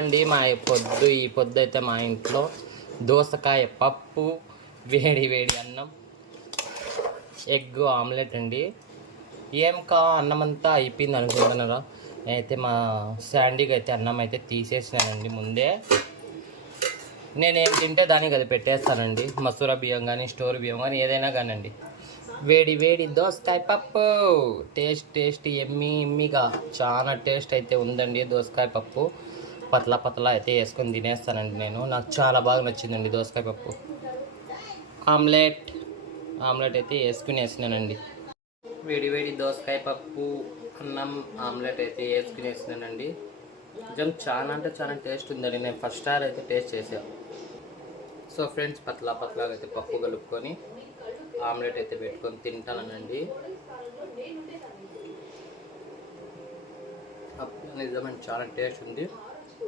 అండి ఈ పొద్దు అయితే మా ఇంట్లో దోసకాయ పప్పు, వేడి వేడి అన్నం, ఎగ్ ఆమ్లెట్ అండి. అన్నం అంతా అయిపోయింది అనుకుంటున్నారా? అయితే మా శాండీకి అయితే అన్నం అయితే తీసేసినానండి ముందే. నేనేం తింటే దానికి అది పెట్టేస్తానండి. మసూర బియ్యం కానీ స్టోర్ బియ్యం కానీ ఏదైనా కానండి. వేడి వేడి దోసకాయ పప్పు టేస్ట్ ఎమ్మిగా చాలా టేస్ట్ అయితే ఉందండి. దోసకాయ పప్పు పతలా అయితే వేసుకొని తినేస్తానండి నేను. నాకు చాలా బాగా నచ్చిందండి దోసకాయ పప్పు. ఆమ్లెట్ అయితే వేసుకునేసినానండి. వేడి వేడి దోసకాయ పప్పు, అన్నం, ఆమ్లెట్ అయితే వేసుకునేసినానండి. నిజం చాలా అంటే చాలా టేస్ట్ ఉందండి. నేను ఫస్ట్ టైం అయితే టేస్ట్ చేశాను. సో ఫ్రెండ్స్, పతలాగా అయితే పప్పు కలుపుకొని ఆమ్లెట్ అయితే పెట్టుకొని తింటానండి. నిజమైన చాలా టేస్ట్ ఉంది.